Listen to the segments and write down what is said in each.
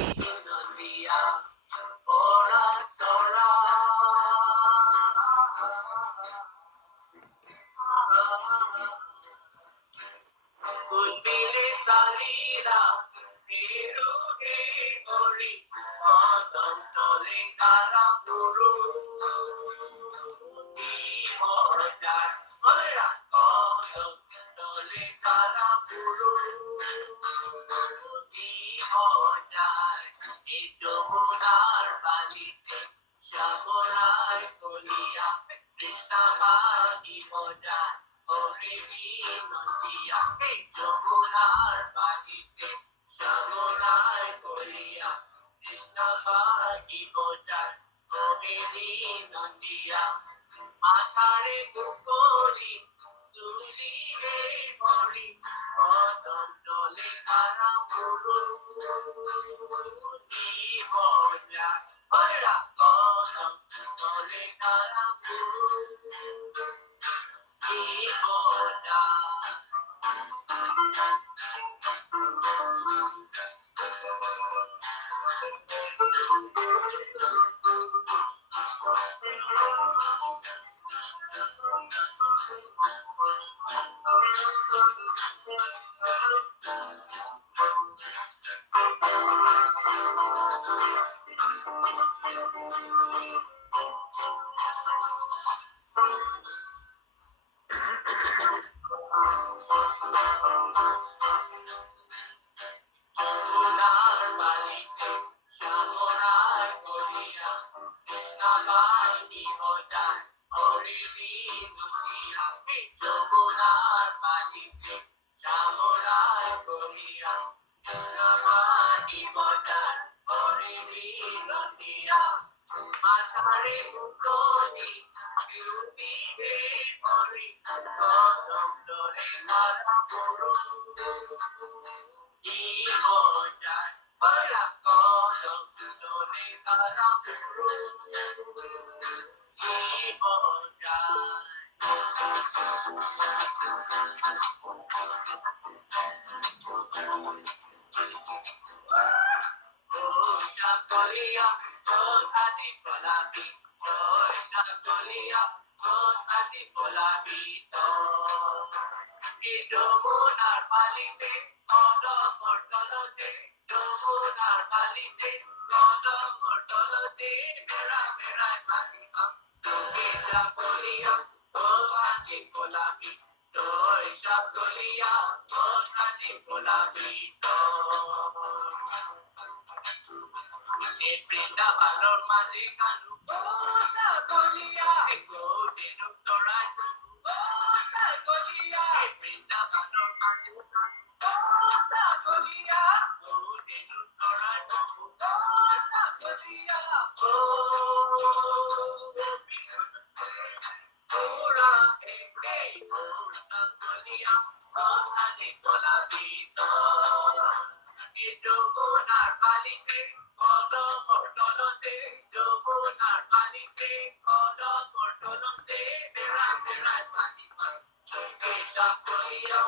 নদিয়া ওরা সরা উদ্দিলে সালিরা বিরুহে গরি কদম তলে কারা গুরু কি মজার ওরা কদম তলে কারা গুরু কি মজার এই যমুনার বালিতে শ্যামরায় কলিয়া কৃষ্ণাবাদী মজার হরিণী নদিয়া এই যমুনার বালিতে শ্যামরায় কলিয়া কৃষ্ণাবাদী মজার হরিণী নদিয়া মাথারে বুকলি চুলি হে ভরি কদম তলে কারা মুরু কি মজা ওরা কদম তলে কারা মুরু কি মজা যমুনার বালিতে শ্যামরায় কলিয়া কৃষ্ণাবাদী মজার হরিণী নদিয়া এই যমুনার বালিতে শ্যামরায় কলিয়া কৃষ্ণাবাদী মজার হরিণী নদিয়া মাথারে মুখনি বিরুতি হে হরি কদম তলে কারা গুরু কি মজার ওরা কদম তলে কারা গুরু কি মজার কলিয়া তোর আজি গোলাপি কলিয়া তোর আজি গোলাপি এই যমুনার বালিতে কদমর তলতে যমুনার বালিতে কদমর তলতে মেরা মেরায় পানিবা তোকে যা কলিয়া তোর আজি গোলাপি তোর সব কলিয়া তোর আজি গোলাপি বৃন্দাবনের মাঝে কানু কলিয়া গোদের উত্তরায় কলিয়া বৃন্দাবনের মাঝে কলিয়া গোদের উত্তরায় কলিয়া ও ওরা এই কলিয়া আগে গোলাপি এই যমুনার বালিতে কদমর তলতে যমুনার বালিতে কদমর তলতে মেরা মেরায় পানি চোখে সব কলিয়া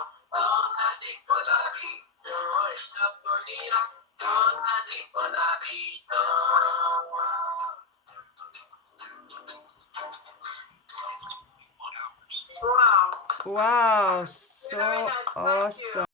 আজি গোলাপি তোর সব কলিয়া আজি গোলাপি Wow, so awesome.